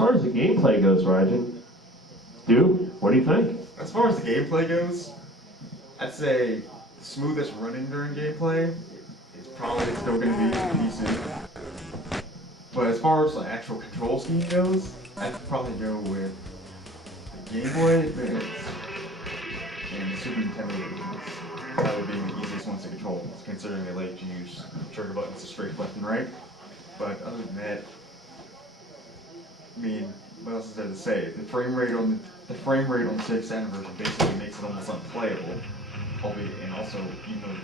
far as the gameplay goes, Rajan, what do you think? As far as the gameplay goes, I'd say the smoothest running during gameplay is probably still going to be PC. But as far as the actual control scheme goes, I'd probably go with the Game Boy Advance and the Super Nintendo versions. Probably being the easiest ones to control, considering they let you use trigger buttons to strafe left and right. But other than that, I mean, what else is there to say? The frame rate on the Sega Saturn version basically makes it almost unplayable. Albeit, and also, even though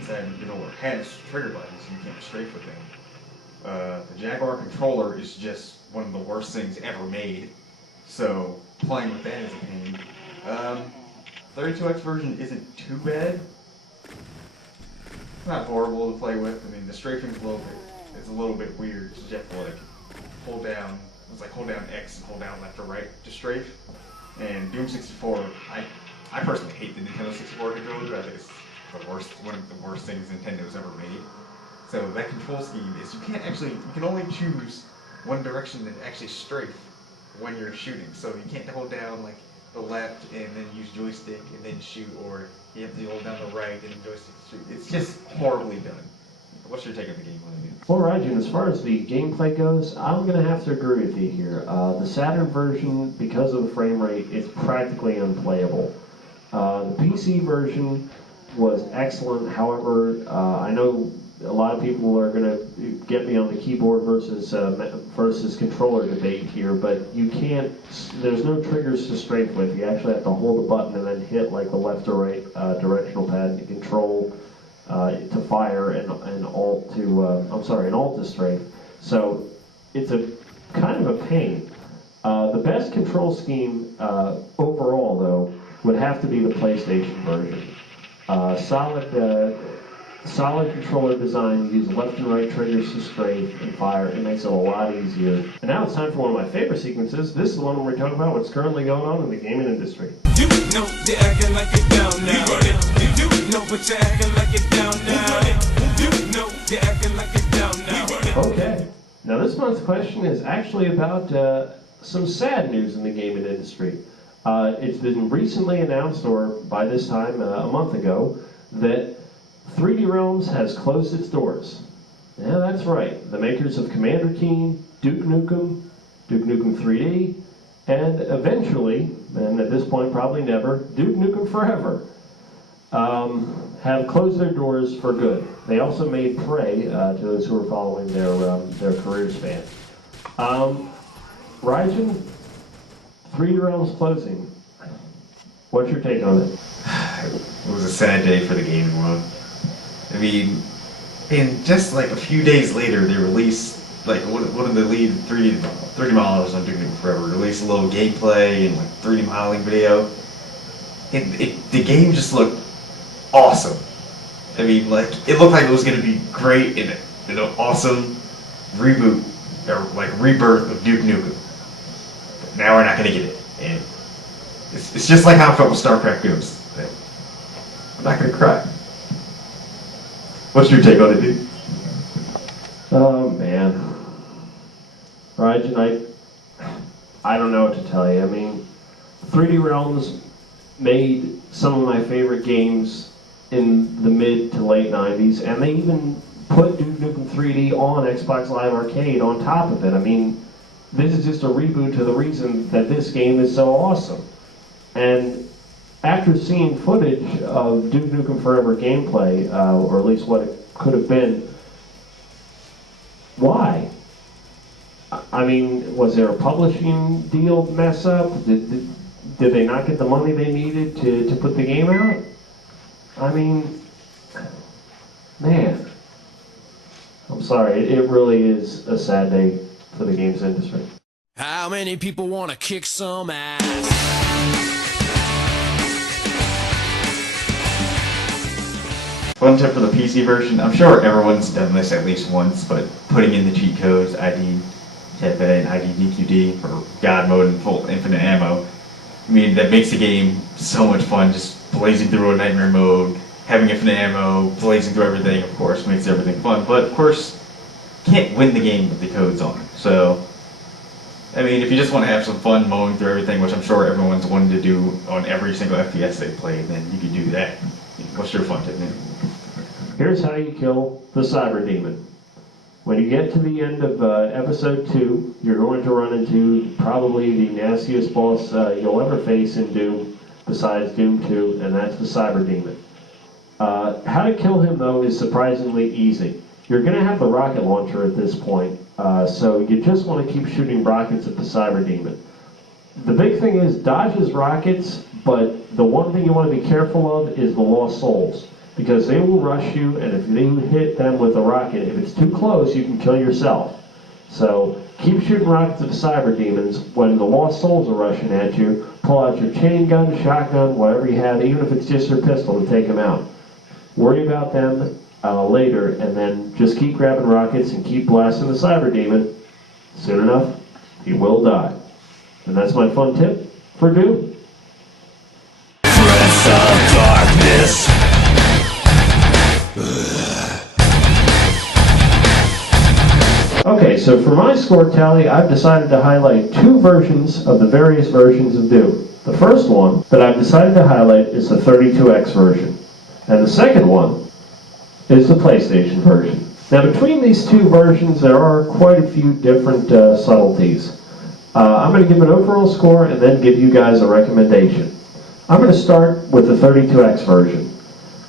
the Saturn controller has trigger buttons, you can't strafe with them. The Jaguar controller is just one of the worst things ever made, so playing with that is a pain. 32X version isn't too bad. It's not horrible to play with. I mean, the strafing's a little bit weird. You have to like hold down X and hold down left or right to strafe. And Doom 64, I personally hate the Nintendo 64 controller. I think it's one of the worst things Nintendo's ever made. So that control scheme is you can only choose one direction to actually strafe when you're shooting. So you can't hold down like the left and then use joystick and then shoot, or you have to hold down the right and then joystick to shoot. It's just horribly done. What's your take on the game? Well, Rajan, as far as the gameplay goes, I'm going to have to agree with you here. The Saturn version, because of the frame rate, is practically unplayable. The PC version was excellent. However, I know a lot of people are going to get me on the keyboard versus controller debate here, but you can't. There's no triggers to strafe with. You actually have to hold the button and then hit like the left or right directional pad to control to fire and alt to strafe. So it's a kind of a pain. The best control scheme overall, though, would have to be the PlayStation version. Solid controller design, use left and right triggers to strafe and fire. It makes it a lot easier. And now it's time for one of my favorite sequences. This is the one where we're talking about what's currently going on in the gaming industry. You know they're acting like it's down now. You know but you're acting like it's down now. You know they're acting like it's down now. Okay. Now this month's question is actually about some sad news in the gaming industry. It's been recently announced, or by this time a month ago, that 3D Realms has closed its doors. Yeah, that's right. The makers of Commander Keen, Duke Nukem 3D, and eventually, and at this point probably never, Duke Nukem Forever, have closed their doors for good. They also made Prey to those who are following their career span. Rajan, 3D Realms closing. What's your take on it? It was a sad day for the gaming world. I mean, and just like a few days later, they released like one of the lead 3D modelers on Duke Nukem Forever released a little gameplay and like 3D modeling video. The game just looked awesome. I mean, like it looked like it was going to be great and an awesome reboot or like rebirth of Duke Nukem. But now we're not going to get it, and it's just like how I felt with StarCraft Ghost. I'm not going to cry. What's your take on it, dude? Oh man, Rajan, I don't know what to tell you. I mean, 3D Realms made some of my favorite games in the mid to late 90s, and they even put Duke Nukem 3D on Xbox Live Arcade on top of it. I mean, this is just a reboot to the reason that this game is so awesome. And after seeing footage of Duke Nukem Forever gameplay, or at least what it could have been, why? I mean, was there a publishing deal mess up? Did they not get the money they needed to put the game out? I mean, man, I'm sorry. It really is a sad day for the games industry. How many people want to kick some ass? Fun tip for the PC version, I'm sure everyone's done this at least once, but putting in the cheat codes, ID Cafe and ID DQD for God mode and full infinite ammo, I mean, that makes the game so much fun, just blazing through a nightmare mode, having infinite ammo, blazing through everything, of course, makes everything fun, but of course, can't win the game with the codes on. So, I mean, if you just want to have some fun mowing through everything, which I'm sure everyone's wanted to do on every single FPS they played, then you could do that. What's your fun tip, man? Here's how you kill the Cyber Demon. When you get to the end of episode 2, you're going to run into probably the nastiest boss you'll ever face in Doom, besides Doom 2, and that's the Cyber Demon. How to kill him, though, is surprisingly easy. You're going to have the rocket launcher at this point, so you just want to keep shooting rockets at the Cyber Demon. The big thing is dodge his rockets, but the one thing you want to be careful of is the Lost Souls, because they will rush you, and if you hit them with a rocket, if it's too close, you can kill yourself. So keep shooting rockets at the Cyber Demons. When the Lost Souls are rushing at you, pull out your chain gun, shotgun, whatever you have, even if it's just your pistol, to take them out. Worry about them later, and then just keep grabbing rockets and keep blasting the Cyber Demon. Soon enough, he will die. And that's my fun tip for Doom. Prince of Darkness. Okay, so for my score tally, I've decided to highlight 2 versions of the various versions of Doom. The first one that I've decided to highlight is the 32X version. And the second one is the PlayStation version. Now between these 2 versions, there are quite a few different subtleties. I'm going to give an overall score and then give you guys a recommendation. I'm going to start with the 32X version.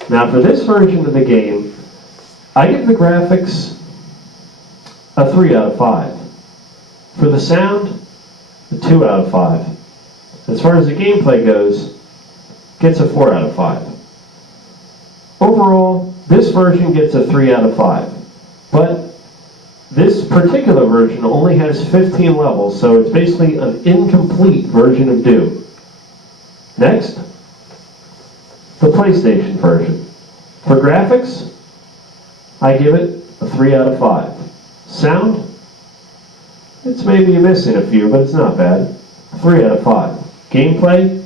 Now for this version of the game, I give the graphics a 3 out of 5. For the sound, a 2 out of 5. As far as the gameplay goes, gets a 4 out of 5. Overall, this version gets a 3 out of 5. But this particular version only has 15 levels, so it's basically an incomplete version of Doom. Next, the PlayStation version. For graphics, I give it a 3 out of 5. Sound, it's maybe missing a few, but it's not bad. 3 out of 5. Gameplay,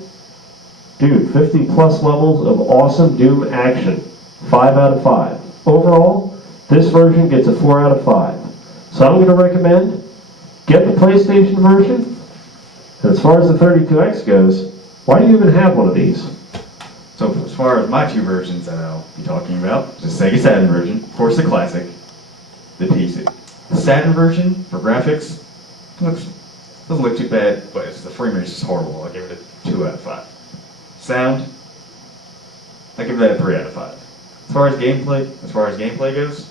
dude, 50 plus levels of awesome Doom action. 5 out of 5. Overall, this version gets a 4 out of 5. So I'm going to recommend get the PlayStation version. And as far as the 32X goes, why do you even have one of these? So as far as my 2 versions that I'll be talking about, the Sega Saturn version, of course the classic, the PC. The Saturn version, for graphics, doesn't look too bad, but the frame rate is just horrible. I'll give it a 2 out of 5. Sound, I give that a 3 out of 5. As far as gameplay goes,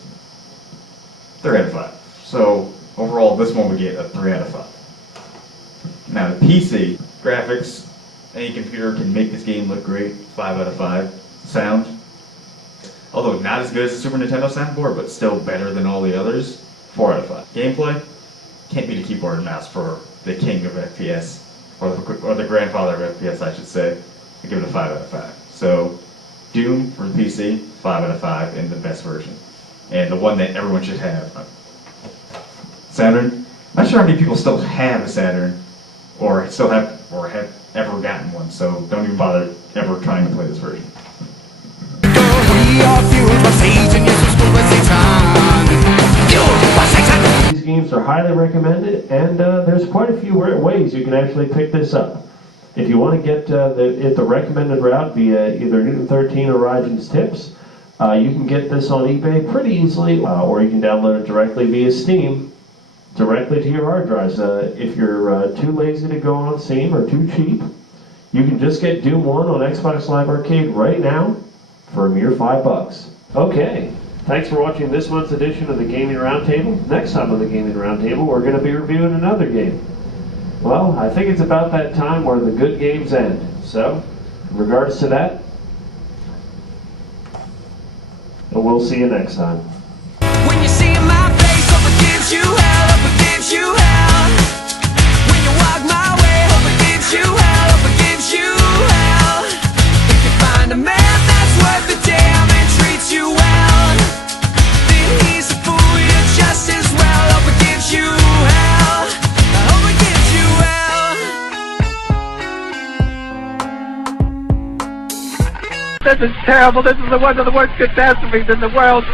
3 out of 5. So overall, this one would get a 3 out of 5. Now the PC graphics, any computer can make this game look great. 5 out of 5. Sound, although not as good as the Super Nintendo soundboard, but still better than all the others. 4 out of 5. Gameplay, can't beat a keyboard and mouse for the king of FPS, or the grandfather of FPS, I should say. I give it a 5 out of 5. So Doom for the PC, 5 out of 5, and the best version, and the one that everyone should have. Saturn, not sure how many people still have a Saturn, or have ever gotten one. So don't even bother ever trying to play this version. These games are highly recommended, and there's quite a few ways you can actually pick this up. If you want to get the recommended route via either Newton 13 or Rajan's Tips, you can get this on eBay pretty easily, or you can download it directly via Steam, directly to your hard drives. If you're too lazy to go on Steam or too cheap, you can just get Doom 1 on Xbox Live Arcade right now for a mere $5. Okay, thanks for watching this month's edition of the Gaming Roundtable. Next time on the Gaming Roundtable, we're going to be reviewing another game. Well, I think it's about that time where the good games end. So, in regards to that, and we'll see you next time. When you see my face, hope it gives you hell, hope it gives you hell. When you walk my way, hope it gives you hell, hope it gives you hell. If you find a man that's worth the damn and treats you well, then he's a fool, you're just as well. Hope it gives you hell, I hope it gives you hell. This is terrible. This is one of the worst catastrophes in the world.